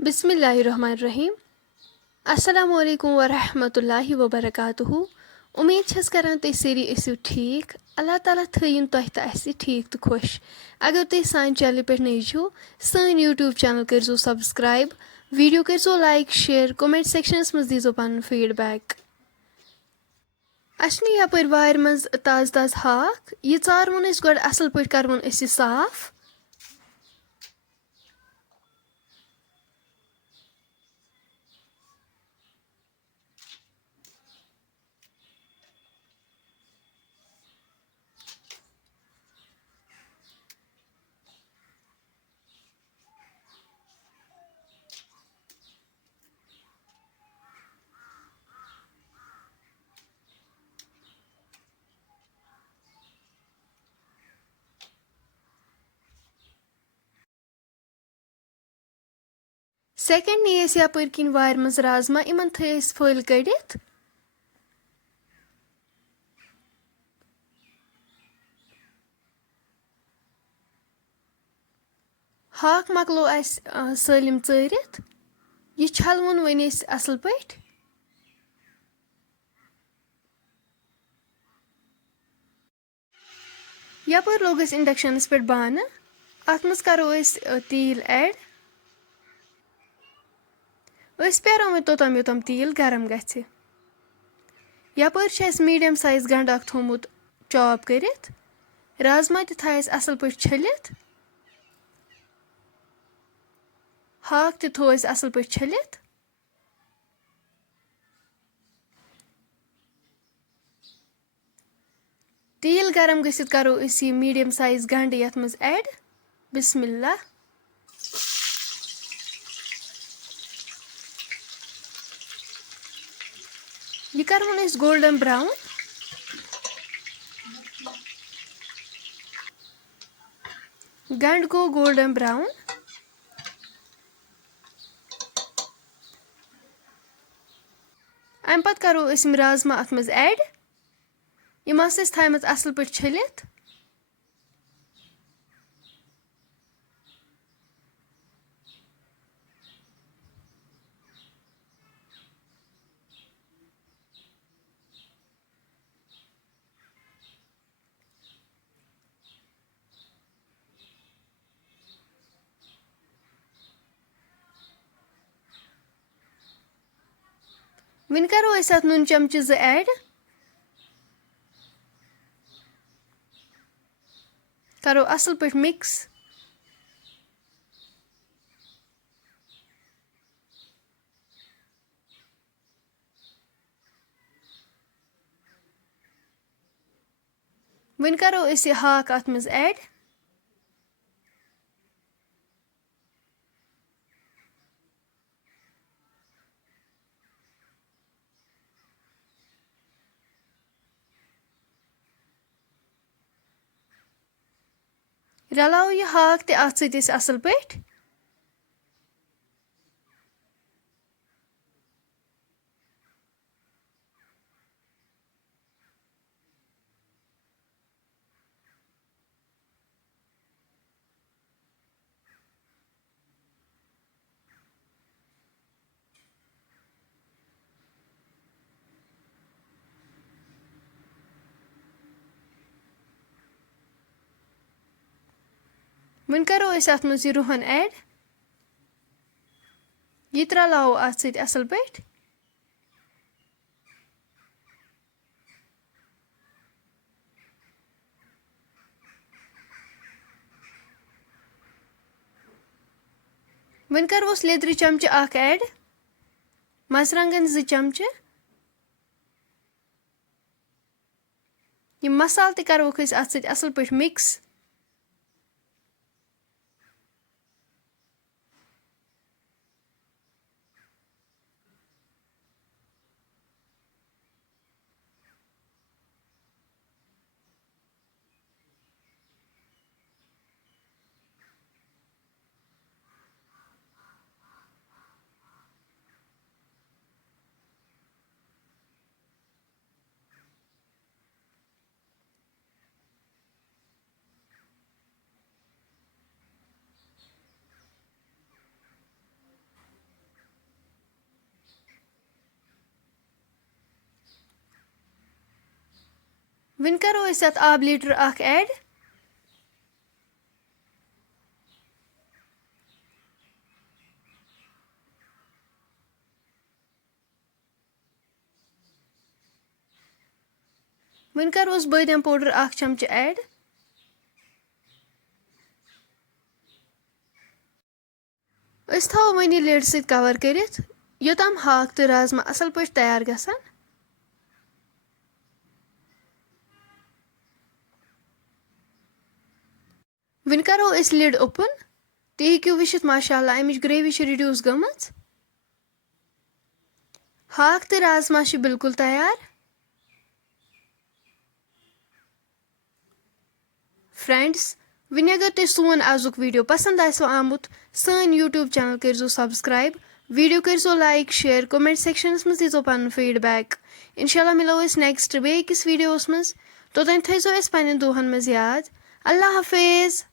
बिस्मिल्लाहिर्रहमानिर्रहीम। अस्सलामु अलैकुम वरहमतुल्लाहि वबरकातुहू। उम्मीद छस करान तुम सारी ऐसो ठीक। अल्लाह ताला थयिन तुह तो अस ठीक तो खुश। अगर तुम सान चैनल पे नई छो सान यूट्यूब चैनल करो सब्सक्राइब, वीडियो करो लाइक शेयर, कमेंट सेक्शनस मज दीजो पन फीडबैक। अस यपर वार मज ताज ताज हाक यह चारवन गोड असल पे करवन साफ। सेकेंड नी यपर किन वार मज राजमा इन थे फल कड़ित। हाक मकलो सलिम चरित यह छलवन वन असल पे। यपर लोग इंडक्शनस पे बान अत मज करो तील ऐड। प्यारो वो तोतम योतम तील गरम गि। यपर मीडियम साइज गंड थोमुत चॉप करित। राजमा थाय असल पे छलित। हाक थो असल पे छलित। तील गरम गसित करो यह मीडियम साइज गंड यथ मज ऐड। बिस्मिल्लाह। यह करवन गोल्डन ब्राउन। गंड गो गोल्डन ब्राउन। अम पत करो राजमा अत मज ऐड। यम थामत असल पे छलित। वन करो अत नून चमचे 2 ऐड। करो असल पे मिक्स। वन करो हाक अत मज ऐड। रलाओ यह हाक ते अत सत असल पे। वन करो अत मज रूहन ऐड। यह रलाओ अत सत असल पे। वन करोस लेदर चमचे 1 ऐड। मरसरंगन 2 चमचे। यह मसाल ते करोक अत सत असल पे मिक्स। वۄنۍ کَرو أسۍ اَتھ آبہٕ لیٖٹر اَکھ ایڈ. وۄنۍ کَروس بٲدیان پوڈر 1 چمچہٕ ایڈ. أسۍ تھاوو وۄنۍ یہِ لِڈ سۭتۍ کور کٔرِتھ یوٚتام ہاکھ تہٕ رازما اَصٕل پٲٹھۍ تیار گژھن. وۄنۍ کَرو أسۍ لِڈ اوپن. تُہۍ ہیٚکِو وٕچھِتھ ماشاء اللہ اَمِچ گریوی چھِ رِڈیوٗس گٔمٕژ. ہاکھ تہٕ رازما چھِ بِلکُل تیار. فرٛٮ۪نٛڈٕس وۄنۍ اگر تۄہہِ سون آزُک ویٖڈیو پسنٛد آسِوٕ آمُت سٲنۍ یوٗٹیوٗب چینل کٔرۍزیو سبسکرایب. ویٖڈیو کٔرۍزیو لایک شیر کومٮ۪نٹ سیکشنس منٛز دیٖزیو پنُن فیٖڈبیک. انشاء اللہ مِلو أسۍ نیکسٹ بیٚیہِ أکِس ویٖڈیووَس منٛز. توٚتام تھٲیزیو اَسہِ پنٛنٮ۪ن دۄہن منٛز یاد. اللہ حافظ.